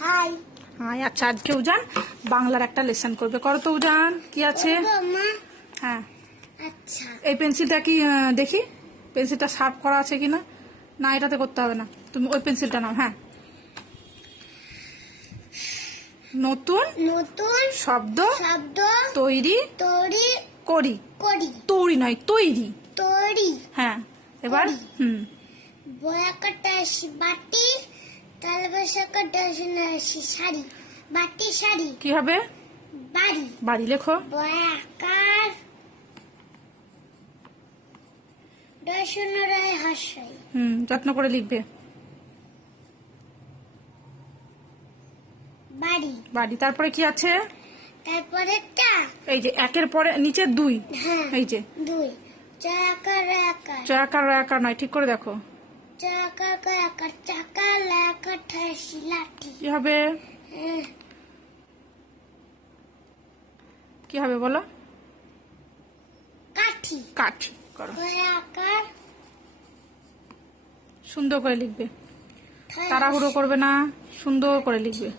High high. আচ্ছা, আজকে উজান বাংলার একটা লেসন করবে। করো তো উজান, কি আছে? হ্যাঁ, আচ্ছা এই পেন্সিলটা কি দেখি, পেন্সিলটা শার্প করা আছে কিনা। না, এটাতে করতে হবে না, তুমি ওই পেন্সিলটা নাও। হ্যাঁ, নতুন নতুন শব্দ শব্দ তৈরি তৈরি করি। করি তৈরি নয়, তৈরি। তৈরি হ্যাঁ, এবার করি। বয়াকাটাসি বাটি তালবাসাকাটাসি শাড়ি বাটি শাড়ি কি হবে? বাড়ি বাড়ি লেখো। বয়াকার দর্শনরায় হাস্যই যত্ন করে লিখবে। বাড়ি বাড়ি, তারপরে কি আছে? তারপরে টা এই যে একের পরে নিচে দুই। হ্যাঁ এই যে দুই চাকার আকার চয়াকার আকার নয়, ঠিক করে দেখো চাকার আকার চাকা লাকার ঠাসি লাঠি কি হবে। কি হবে বলো? কাঠি কাঠ। করো, আকার সুন্দর করে লিখবে, তাড়াহুড়ো করবে না, সুন্দর করে লিখবে।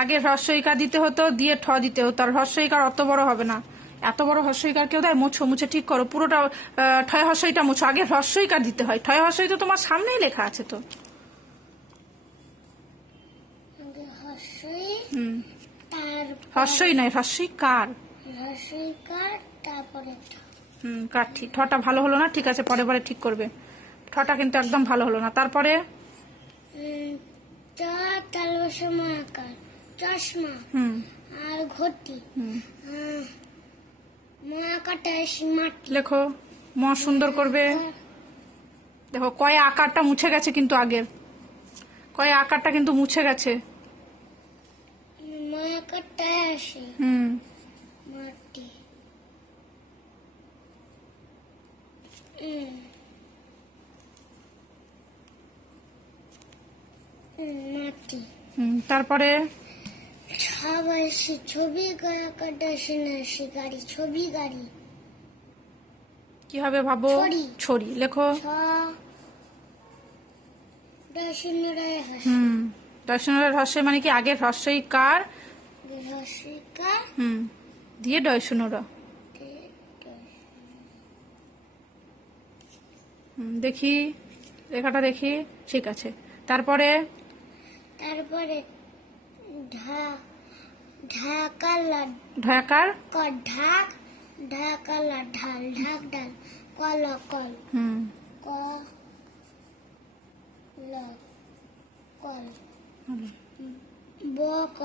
আগে হ্রস্বইকার দিতে হতো, দিয়ে ঠ দিতে হতো, আর হ্রস্বইকার অত বড় হবে না। এত বড় হ্রস্বইকার কেউ দেয়? মুছো, মুছে ঠিক করো পুরোটা। ঠয় হ্রস্বইটা মুছো, আগে হ্রস্বইকার দিতে হয়। ঠয় হ্রস্বই তো তোমার সামনেই লেখা আছে তো। হ্রস্বই নয়, হ্রস্বইকার। তারপরে কাঠি। ঠটা ভালো হলো না, ঠিক আছে, পরে পরে ঠিক করবে। ঠটা কিন্তু একদম ভালো হলো না। তারপরে আকার চশমা আর ঘটি মাকাটা মাটি লেখো, ম সুন্দর করবে। দেখো কয়ে আকারটা মুছে গেছে, কিন্তু আগের কয়ে আকারটা কিন্তু মুছে গেছে। মাকাটা আসে মাটি মাটি তারপরে ছবি গাড়ি ছবি গাড়ি কি হবে ভাবো? ছড়ি লেখো। দর্শনের হ্রস্বই মানে কি? আগে হ্রস্বই কার দিয়ে ডয়শূন্যরা। দেখি লেখাটা দেখি, ঠিক আছে। তারপরে তারপরে ঢাকার ঢাকার ঢাক ঢাকালা ঢাল ঢাক ডাল কল কল কল বক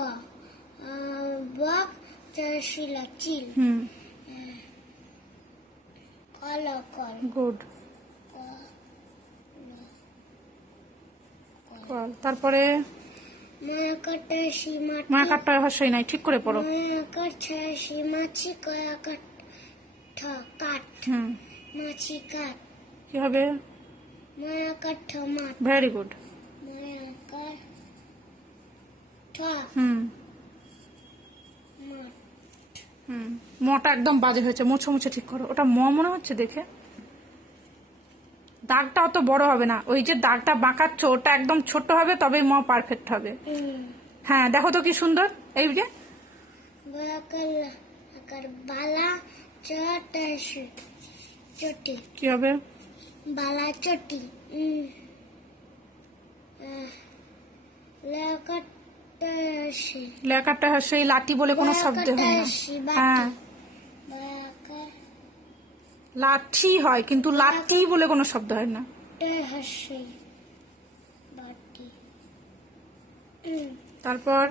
বক চাষিলা চিল কল কল গুড। তারপরে মাকারটা হ্রস্বই নাই, ঠিক করে পড়ো। মাছি কাঠ মাছি কাঠ কি হবে? Very good. মটা একদম বাজে হয়েছে, মুছে মুছে ঠিক করো। ওটা ম মনে হচ্ছে দেখে। দাগটা অত বড় হবে না, ওই যে দাগটা বাঁকাচ্ছ ওটা একদম ছোট হবে, তবে ম পারফেক্ট হবে। হ্যাঁ, দেখো তো কি সুন্দর। এই যে কি হবে? বালা চটি লেখাটা সেই লাঠি বলে কোনো শব্দ হয় না। হ্যাঁ, লাঠি হয়, কিন্তু লাঠি বলে কোনো শব্দ হয় না। তারপর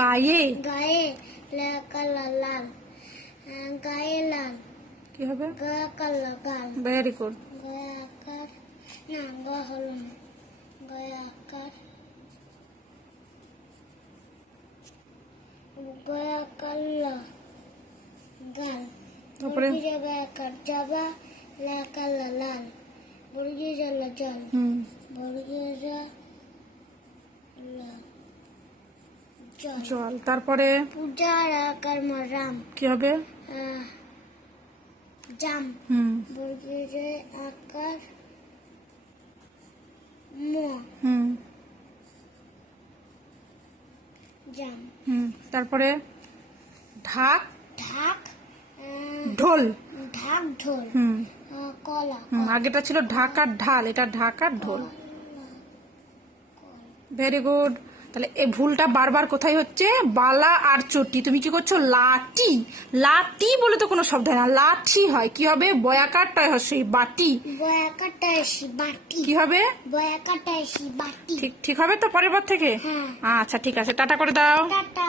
গায়ে গায়ে লাল গায়ে লাল কি হবে? গাল ভেরি গুড। গয়াকার না গয়া হলো না গয়াকার গয়াকাল্লা গাল তারপরে গয়াকার জাবা লাকাল্লা লাল বর্গীয় জল জল বর্গীয় জল। তারপরে পূজার আকার রাম কি হবে? জাম বর্গীয় আকার মো হুম জাম তারপরে ঢাক ঢাক ঢোল। ঢাক ঢোল হুম কলা আগেটা ছিল ঢাক আর ঢাল, এটা ঢাক আর ঢোল। Very good. তাহলে এই ভুলটা বারবার কোথায় হচ্ছে? বালা আর চটি। তুমি কি করছো? লাঠি। লাঠি বলে তো কোনো শব্দ হয় না, লাঠি হয়। কি হবে? বয়াকার টয় হস্যই বাটি। বয়াকাটা এসি বাটি কি হবে? বয়াকাটা এসি বাটি ঠিক ঠিক হবে তো পরের বার থেকে? হ্যাঁ আচ্ছা ঠিক আছে, টাটা করে দাও। টাটা